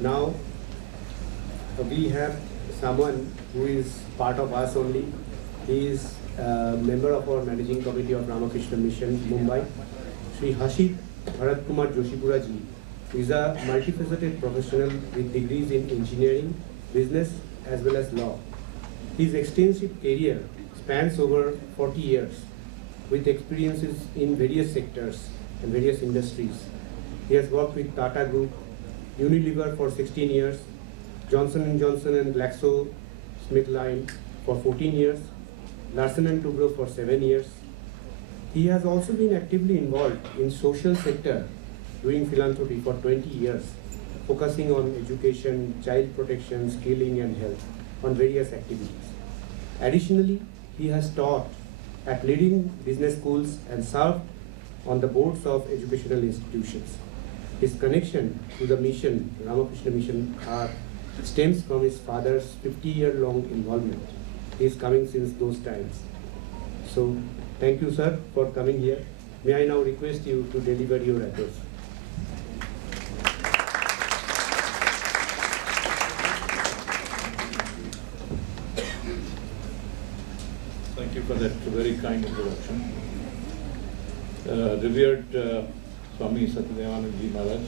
Now we have someone who is part of us only. He is a member of our managing committee of Ramakrishna Mission, Mumbai. Shri Hasit Joshipura ji is a multifaceted professional with degrees in engineering, business as well as law. His extensive career spans over 40 years with experiences in various sectors and various industries. He has worked with Tata Group, Unilever for 16 years, Johnson & Johnson and GlaxoSmithKline for 14 years, Larsen & Toubro for 7 years. He has also been actively involved in social sector, doing philanthropy for 20 years, focusing on education, child protection, skilling and health on various activities. Additionally, he has taught at leading business schools and served on the boards of educational institutions. His connection to the mission, Ramakrishna Mission, stems from his father's 50-year-long involvement. He is coming since those times. So, thank you, sir, for coming here. May I now request you to deliver your address. Thank you for that very kind introduction. Revered Swami Satyadevanand Ji Maharaj,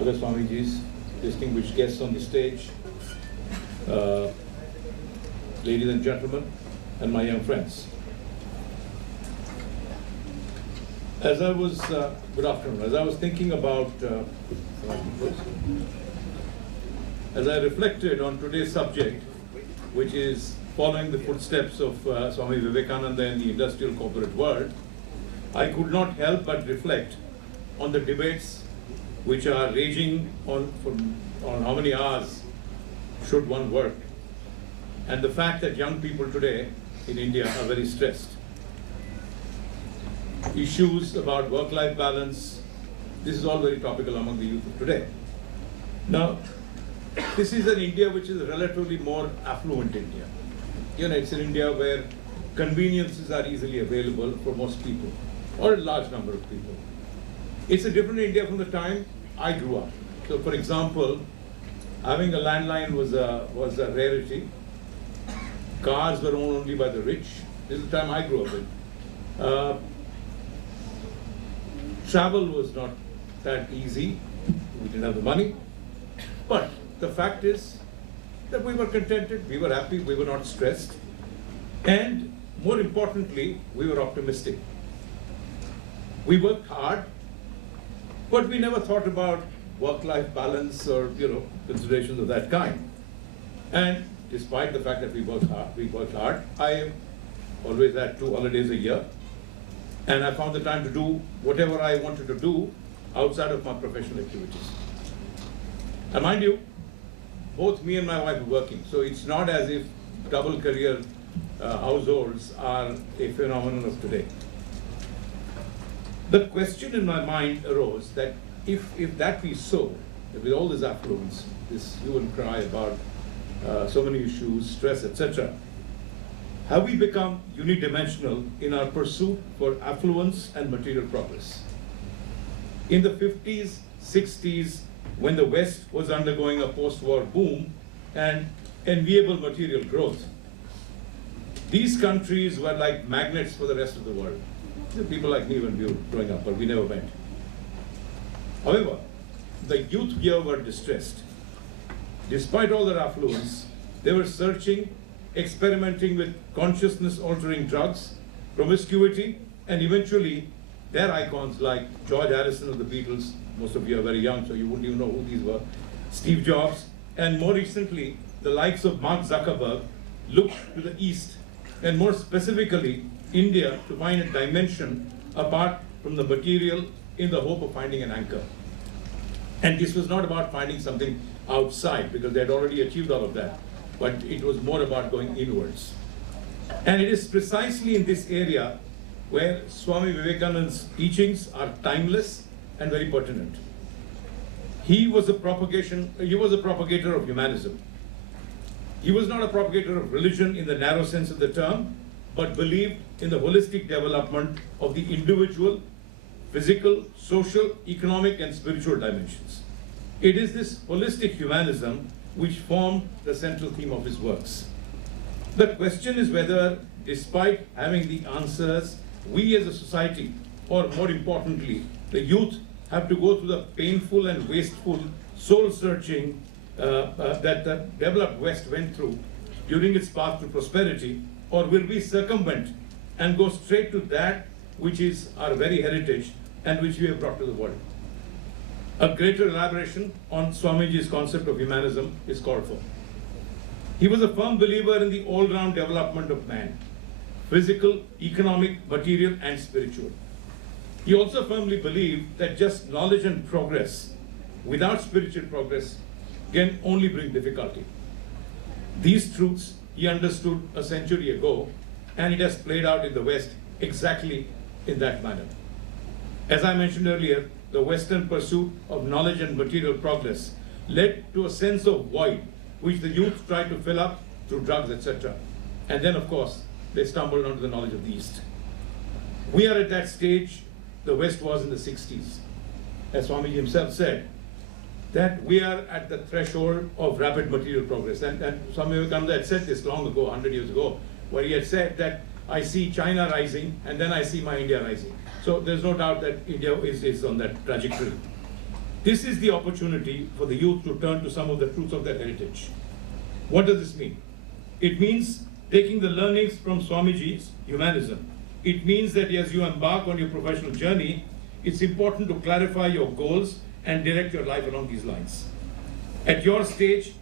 other Swamijis, distinguished guests on the stage, ladies and gentlemen, and my young friends. As I was, good afternoon, as I was thinking about, as I reflected on today's subject, which is following the footsteps of Swami Vivekananda in the industrial corporate world, I could not help but reflect on the debates which are raging on how many hours should one work, and the fact that young people today in India are very stressed. Issues about work-life balance, this is all very topical among the youth of today. Now, this is an India which is relatively more affluent India. You know, it's an India where conveniences are easily available for most people, or a large number of people. It's a different India from the time I grew up. So, for example, having a landline was a rarity. Cars were owned only by the rich. This is the time I grew up in. Travel was not that easy. We didn't have the money. But the fact is that we were contented, we were happy, we were not stressed. And more importantly, we were optimistic. We worked hard, but we never thought about work-life balance or, considerations of that kind. And despite the fact that we worked hard, I always had 2 holidays a year, and I found the time to do whatever I wanted to do outside of my professional activities. And mind you, both me and my wife were working, so it's not as if double career households are a phenomenon of today. The question in my mind arose that if that be so, with all this affluence, this hue and cry about so many issues, stress, etc., have we become unidimensional in our pursuit for affluence and material progress? In the 50s, 60s, when the West was undergoing a post-war boom and enviable material growth, these countries were like magnets for the rest of the world. People like me when we were growing up, but we never went. However, the youth here were distressed. Despite all their affluence, they were searching, experimenting with consciousness-altering drugs, promiscuity, and eventually their icons like George Harrison of the Beatles, most of you are very young, so you wouldn't even know who these were, Steve Jobs, and more recently, the likes of Mark Zuckerberg looked to the East, and more specifically, India, to find a dimension apart from the material in the hope of finding an anchor. And this was not about finding something outside, because they had already achieved all of that, but it was more about going inwards. And it is precisely in this area where Swami Vivekananda's teachings are timeless and very pertinent. He was a propagator of humanism. He was not a propagator of religion in the narrow sense of the term, but believed in the holistic development of the individual, physical, social, economic, and spiritual dimensions. It is this holistic humanism which formed the central theme of his works. The question is whether, despite having the answers, we as a society, or more importantly, the youth, have to go through the painful and wasteful soul-searching that the developed West went through during its path to prosperity, or will we circumvent and go straight to that which is our very heritage and which we have brought to the world. A greater elaboration on Swamiji's concept of humanism is called for. He was a firm believer in the all-round development of man, physical, economic, material, and spiritual. He also firmly believed that just knowledge and progress without spiritual progress can only bring difficulty. These truths he understood a century ago, and it has played out in the West exactly in that manner. As I mentioned earlier, the Western pursuit of knowledge and material progress led to a sense of void, which the youth tried to fill up through drugs, etc. And then, of course, they stumbled onto the knowledge of the East. We are at that stage the West was in the 60s. As Swamiji himself said, that we are at the threshold of rapid material progress. And Swami Vivekananda had said this long ago, 100 years ago, where he had said that I see China rising and then I see my India rising. So there's no doubt that India is on that trajectory. This is the opportunity for the youth to turn to some of the truths of their heritage. What does this mean? It means taking the learnings from Swamiji's humanism. It means that as you embark on your professional journey, it's important to clarify your goals and direct your life along these lines. At your stage,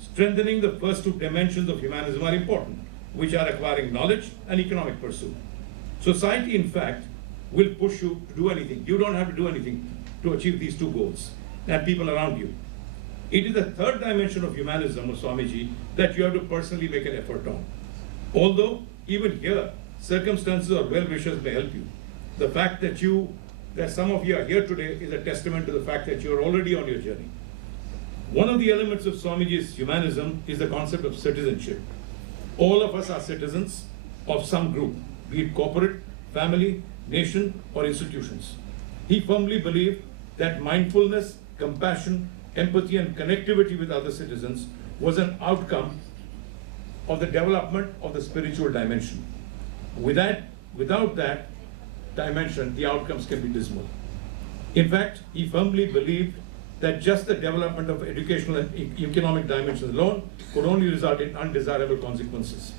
strengthening the first two dimensions of humanism are important, which are acquiring knowledge and economic pursuit. Society, in fact, will push you to do anything. You don't have to do anything to achieve these two goals, and people around you. It is the third dimension of humanism of Swamiji that you have to personally make an effort on. Although, even here, circumstances or well-wishers may help you. The fact that some of you are here today is a testament to the fact that you are already on your journey. One of the elements of Swamiji's humanism is the concept of citizenship. All of us are citizens of some group, be it corporate, family, nation, or institutions. He firmly believed that mindfulness, compassion, empathy, and connectivity with other citizens was an outcome of the development of the spiritual dimension. Without that dimension, the outcomes can be dismal. In fact, he firmly believed that just the development of educational and economic dimensions alone could only result in undesirable consequences.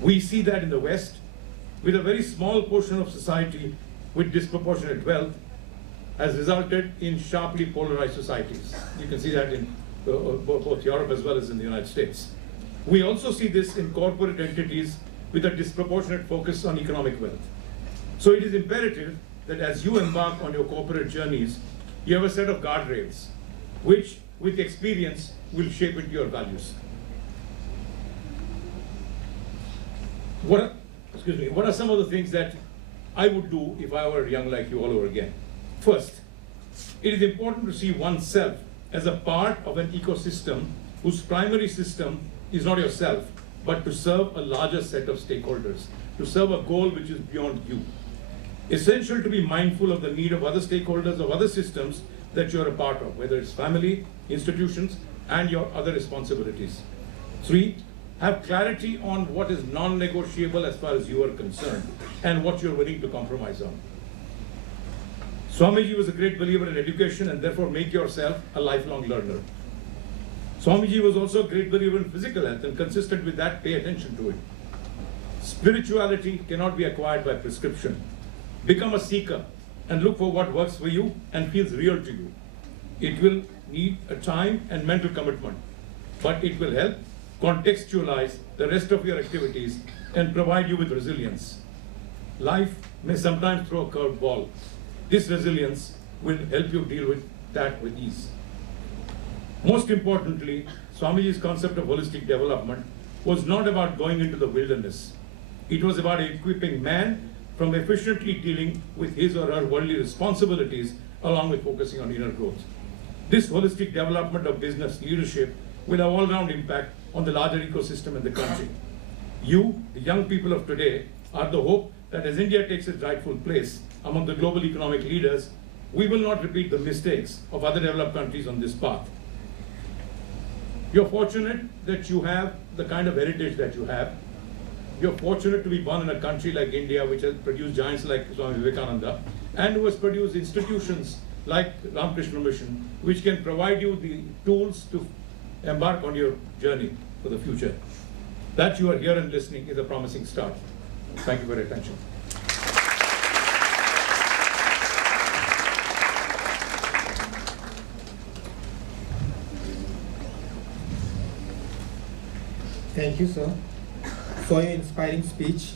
We see that in the West, with a very small portion of society with disproportionate wealth, has resulted in sharply polarized societies. You can see that in both Europe as well as in the United States. We also see this in corporate entities with a disproportionate focus on economic wealth. So it is imperative that as you embark on your corporate journeys, you have a set of guardrails, which with experience will shape into your values. What are some of the things that I would do if I were young like you all over again? First, it is important to see oneself as a part of an ecosystem whose primary system is not yourself, but to serve a larger set of stakeholders, to serve a goal which is beyond you. Essential to be mindful of the need of other stakeholders, of other systems that you're a part of, whether it's family, institutions, and your other responsibilities. 3, have clarity on what is non-negotiable as far as you are concerned and what you're willing to compromise on. Swamiji was a great believer in education, and therefore make yourself a lifelong learner. Swamiji was also a great believer in physical health, and consistent with that, pay attention to it. Spirituality cannot be acquired by prescription. Become a seeker and look for what works for you and feels real to you. It will need a time and mental commitment, but it will help contextualize the rest of your activities and provide you with resilience. Life may sometimes throw a curved ball. This resilience will help you deal with that with ease. Most importantly, Swamiji's concept of holistic development was not about going into the wilderness. It was about equipping man from efficiently dealing with his or her worldly responsibilities along with focusing on inner growth. This holistic development of business leadership will have all-round impact on the larger ecosystem in the country. You, the young people of today, are the hope that as India takes its rightful place among the global economic leaders, we will not repeat the mistakes of other developed countries on this path. You're fortunate that you have the kind of heritage that you have. You're fortunate to be born in a country like India, which has produced giants like Swami Vivekananda, and who has produced institutions like Ramakrishna Mission, which can provide you the tools to embark on your journey for the future. That you are here and listening is a promising start. Thank you for your attention. Thank you, sir, for your inspiring speech.